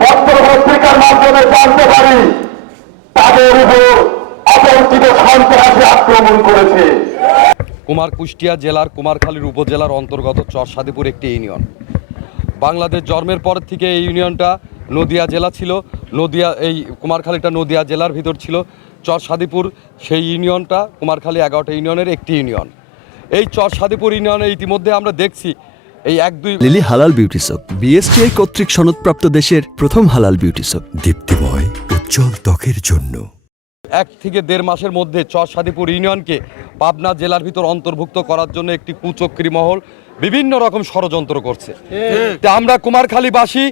পত্রপত্রিকার মাধ্যমে জানতে পারি তাদের উপর অপরিচিত সন্ত্রাসী আক্রমণ করেছে। কুষ্টিয়া জেলার কুমারখালীর উপজেলার অন্তর্গত চরসাদিপুর একটি ইউনিয়ন। বাংলাদেশ জন্মের পর থেকে এই ইউনিয়নটা নদিয়া জেলা ছিল। এই কুমারখালীটা নদিয়া জেলার ভিতর ছিল। চরসাদিপুর সেই ইউনিয়নটা কুমারখালী 11টা ইউনিয়নের একটি ইউনিয়ন। এই চরসাদিপুর ইউনিয়নে ইতিমধ্যে আমরা দেখছি এই লিলি হালাল বিউটি সোপ, বিএসটিআই কর্তৃক সনদপ্রাপ্ত দেশের প্রথম হালাল বিউটি সোপ, দীপ্তিময় উজ্জ্বল ত্বকের জন্য। 1 থেকে 1.5 মাসের মধ্যে চরসাদিপুর ইউনিয়নকে পাবনা জেলার ভিতর অন্তর্ভুক্ত করার জন্য একটি কুচক্রী মহল বিভিন্ন রকম ষড়যন্ত্র করছে। তা আমরা কুমারখালীবাসী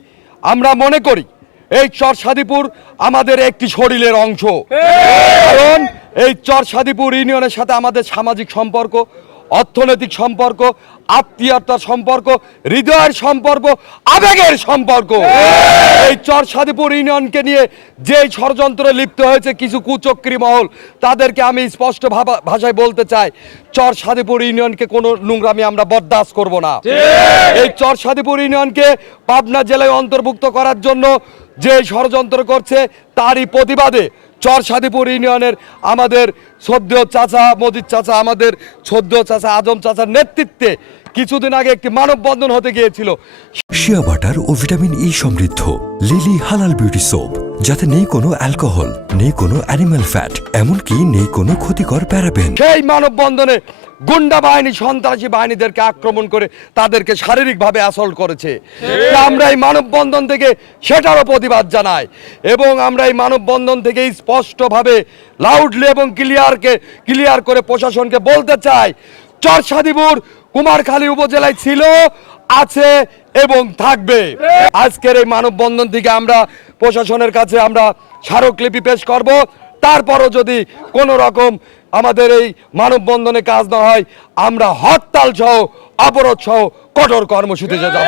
আমরা মনে করি এই চরসাদিপুর আমাদের একটি শরীরের অংশ। কারণ এই চরসাদিপুর ইউনিয়নের সাথে আমাদের সামাজিক সম্পর্ক, অর্থনৈতিক সম্পর্ক, আত্মীয়তার সম্পর্ক, হৃদয়ের সম্পর্ক, আবেগের সম্পর্ক। এই চরসাদিপুর ইউনিয়নকে নিয়ে যে ষড়যন্ত্রে লিপ্ত হয়েছে কিছু কুচক্রী মহল, তাদেরকে আমি স্পষ্ট ভাষায় বলতে চাই, চরসাদিপুর ইউনিয়নকে কোনো নোংরামি আমরা বরদাস্ত করব না। এই চরসাদিপুর ইউনিয়নকে পাবনা জেলায় অন্তর্ভুক্ত করার জন্য যে ষড়যন্ত্র করছে তারই প্রতিবাদে চরসাদিপুর ইউনিয়নের আমাদের শ্রদ্ধেয় চাচা মজিদ চাচা, আমাদের শ্রদ্ধেয় চাচা আজম চাচার নেতৃত্বে কিছুদিন আগে একটি মানববন্ধন হতে গিয়েছিল। শিয়া বাটার ও ভিটামিন ই সমৃদ্ধ লিলি হালাল বিউটি সোপ, যাতে নেই কোনো অ্যালকোহল, নেই কোনো অ্যানিমাল ফ্যাট, এমনকি নেই কোনো ক্ষতিকর প্যারাবেন। সেই মানববন্ধনে গুন্ডা বাহিনী সন্ত্রাসী বাহিনীদেরকে আক্রমণ করে তাদেরকে শারীরিকভাবে অ্যাসল্ট করেছে। আমরা এই মানববন্ধন থেকে সেটারও প্রতিবাদ জানাই এবং আমরা এই মানববন্ধন থেকে স্পষ্টভাবে লাউডলি এবং ক্লিয়ার করে প্রশাসনকে বলতে চাই, চরসাদিপুর কুমারখালী উপজেলায় ছিল, আছে এবং থাকবে। আজকের এই মানববন্ধন থেকে আমরা প্রশাসনের কাছে আমরা স্মারকলিপি পেশ করব। তারপরও যদি কোনো রকম আমাদের এই মানববন্ধনে কাজ না হয়, আমরা হরতাল সহ অবরোধ সহ কঠোর কর্মসূচিতে যাব।